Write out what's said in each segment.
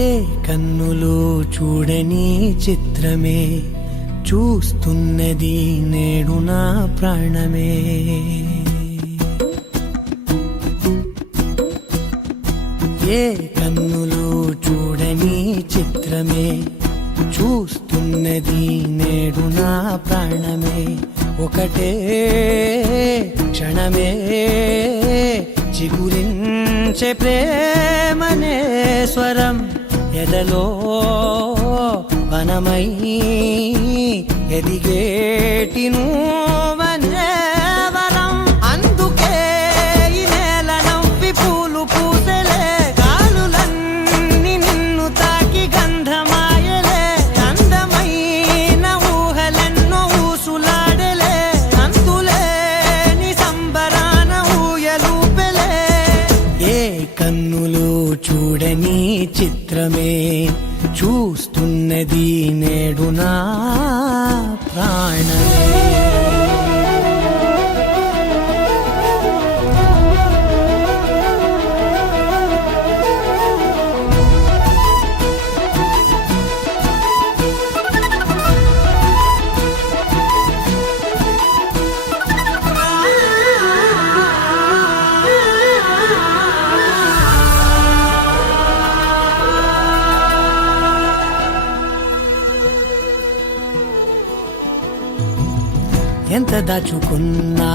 ఏ కన్నులు చూడని చిత్రమే చూస్తున్నది నేడు నా ప్రాణమే. ఏ కన్నులు చూడని చిత్రమే చూస్తున్నది నేడు నా ప్రాణమే. ఒకటే క్షణమే చిగురించే ప్రేమనే స్వరం ఎదలో వనమై ఎదిగేటి నువ్వనే వరం. అందుకే ఈ నేల నవ్వి పూలు పూసెలే, గాలులన్నీ నిన్ను తాకి గంధమాయలే. అందమైన ఊహలెన్నో ఊసులాడలే, అంతులేని సంబరాన ఊయలూపెలే. ఏ కన్నులు చూడని చిత్రమే చూస్తున్నది నేడు నా ప్రాణమే. ఎంత దాచుకున్నా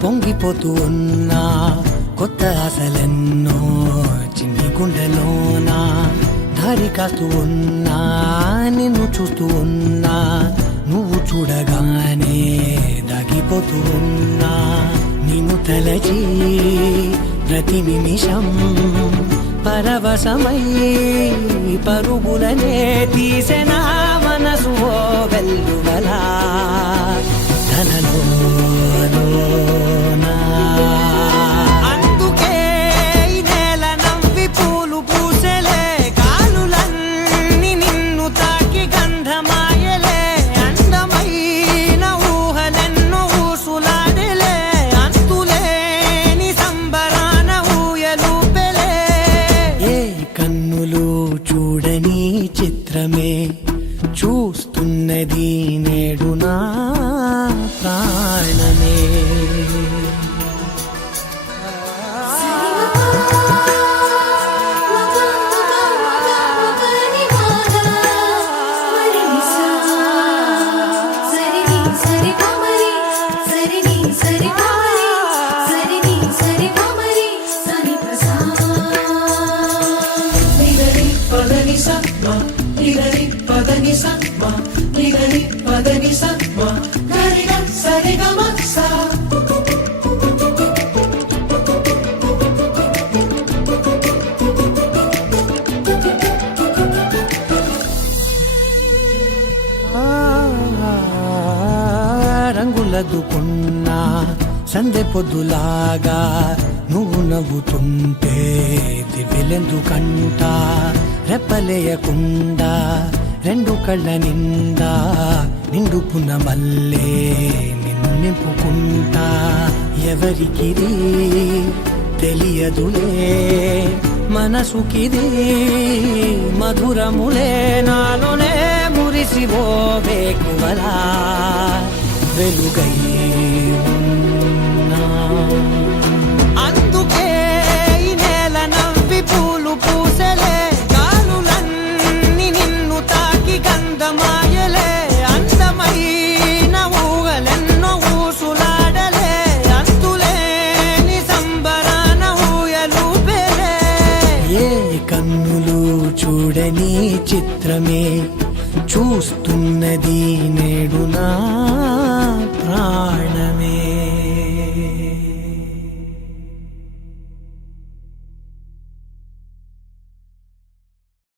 పొంగిపోతూ ఉన్నా, కొత్త ఆశలెన్నో చిన్ని గుండెలోనా దారి కాస్తూ ఉన్నా. నిన్ను చూస్తూ ఉన్నా, నువ్వు చూడగానే దాగిపోతూ ఉన్నా. నిన్ను తలచి ప్రతి నిమిషం పరవశమై పరుగులనే తీసెనా మనసు ఓ వెల్లువలా. అందుకే ఈ నేల నవ్వి పూలు పూసెలే, గాలులన్నీ నిన్ను తాకి గంధమాయలే. అందమైన ఊహలెన్నో ఊసులాడలే, అంతులేని సంబరాన ఊయలూపెలే. ఏ కన్నులు చూడని చిత్రమే చూస్తున్నది నేడు నా ప్రాణమే. రంగులదుకున్నా సందె పొద్దులాగా నువ్వు నవ్వుతుంటే దివ్యలెందుకంట. రెప్పలేయకుండా రెండు కళ్ళ నిండా నిండుకున్న మల్లే నిన్ను నింపుకుంటా. ఎవరికిది తెలియదులే మనసుకిది మధురములే, నాలోనే మురిసివో వేకువలా వెలుగై ఉన్నా. అందుకే ఈ నేల నవ్వి పూలు పూసెలే, గాలులన్నీ నిన్ను తాకి గంధమాయలే. అందమైన ఊహలెన్నో ఊసులాడలే, అంతులేని సంబరాన ఊయలూపెలే. ఏ కన్నులు చూడని చిత్రమే చూస్తున్నది నేడు నా ప్రాణమే.